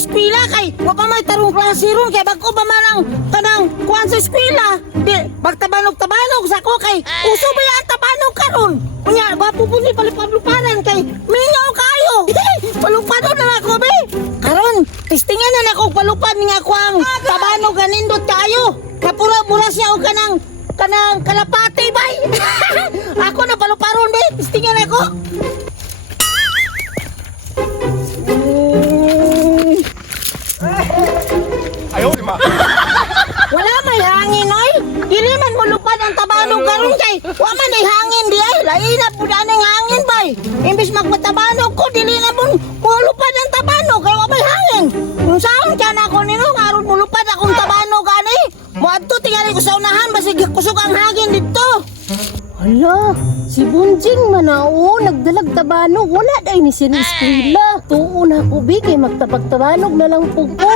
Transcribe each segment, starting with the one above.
eskwela kay wa pa may tarong klase ron kay bag-o pa man kanang kuan sa eskwela. Di magtabanog sa ko kay uso ba yan tabanog karon. Unya wa pupuni palipad-luparan kay mingaw kayo. Palupado na ako be. Karon testingan na nako palupad nga ko ang tabanog ganindot kayo. Kapura-pura siya og kanang kalapati bay. Ako na paluparon be. Testingan ako. Ayaw, di ma. Wala may hangin oy. Dili man mulupad ang tabanog karon kay wa man ay hangin di ay. Lain na pud aning hangin bay. Imbis magmatabanog ko dili na pud mulupad ang tabanog kay wa may hangin. Unsaon ka na ko nino aron mulupad akong tabanog ani? Moadto tingali ko sa unahan basig kusog ang hangin didto. Hala, si Bunjing manao, nagdalag tabanog. Wala day ni siya ng eskwela. Tuon ako, Bi, kay magtabag-tabanog na lang po ko.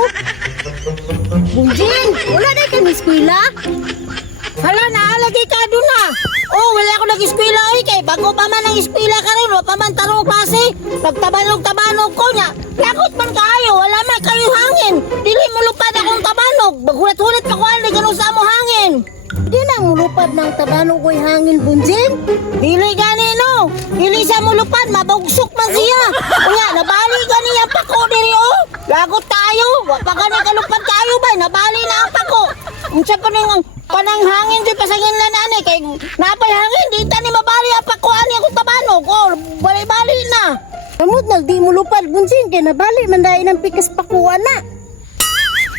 Bunjing, wala day ka ng eskwela? Hala, naalagi ka doon na. Oh, wala ako nag-eskwela oy kay bago pa man ang eskwela karon, wa pa man tarong klase. Nagtabanog-tabanog ko nya. Lagot man kayo, wala man kayo hangin. Dili mo lupad akong tabanog. Baghulat-hulat pa ko ani ganun sa mo hangin. Di na mulupad ng tabanog ko'y hangin, Bunjing. Dili gani no. Dili sa mo lupad, mabugsok man siya. Unya, nabali gani ang pako diri oh. Lagot tayo, wa pa gani kalupad kayo ba? Nabali na ang pako. Unsa pa ning panang hangin di pasagin na nani kay napay hangin di ta ni mabali ang pako ani akong tabanog. Oh, bali-bali na. Kamot nagdi mulupad, Bunjing, kay nabali man dahil ng pikas pakuan na.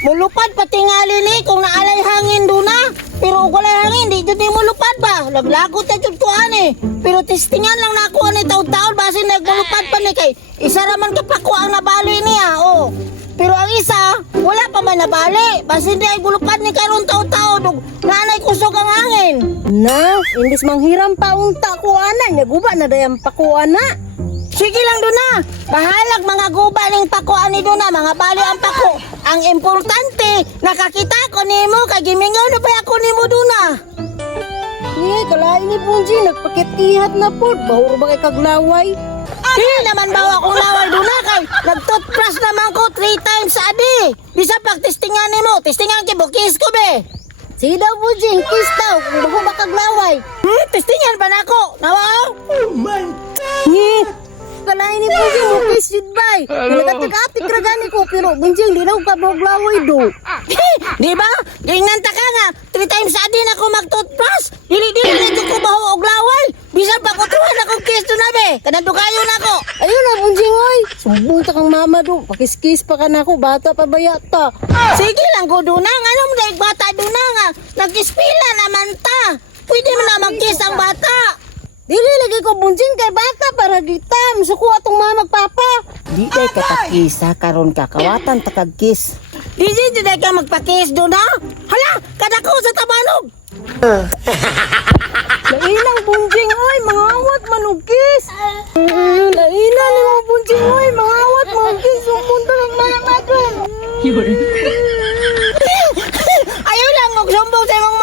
Mulupad patingali ni kung naalay hangin doon na. Pero kung wala hangin, di jud ni mulupad ba? Laglagot na jud ko ani. Pero testingan lang na ako ani taon-taon base nagmulupad pa ni kay isa raman ka pa ko ang nabali niya. Oh. Pero ang isa, wala pa man nabali. Base di ay mulupad ni karon taon-taon ug nanay kusog ang hangin. Na, imbis manghiram pa unta ko ana, guba na dayang pakuan na. Sige lang doon na. Bahalag mga guba ning pako ani doon na, mga bali ang pako. Ang importante, nakakita ko nimo kay gimingaw na pa ako nimo doon na. Kalain ni Bunjing, nagpakitihat na po. Bahuro ba kay kaglaway? Dili naman bawa akong laway doon na kay nag-toothbrush naman ko 3 times a day. Bisa pag testingan nimo, testingan kay bukis ko be. Sige daw, Bunjing, kiss daw. Kung bago ba kaglaway? Testingan pa na ako. Nawa? Oh my God! Kalain ni Bunjing, mo kiss yun bay. Nagkatagatik ragani ko, pero Bunjing, di na ko kabaglaway do. Di ba? Gingan ta ka nga. 3 times a day na ako mag-toothbrush. Dili-dili na ko baho og laway. Bisan pa ko tuwan akong kiss doon na be. Kanando kayo na ko. Ayun na, Bunjing, oy. Sumbong ta kang mama do. Pakis-kiss pa ka na ako, bata pa ba yata? Sige lang ko doon na. Ano mo dahil bata doon na nga. Nag-ispila naman ta. Pwede mo na mag-kiss ang bata. Dili lagi ko, Bunjing, kay bata para gita. Masuko atong mama magpapa. Di day katakisa karon kakawatan takag-kiss. Di day ka magpa-kiss doon ha? Hala, kadako sa tabanog. Lainang, Bunjing, oy. Mangawat manugkis. Lainan ni mo, Bunjing, oy. Mangawat manugkis. Sumunta ng mama doon. Ayaw lang magsumbong sa imong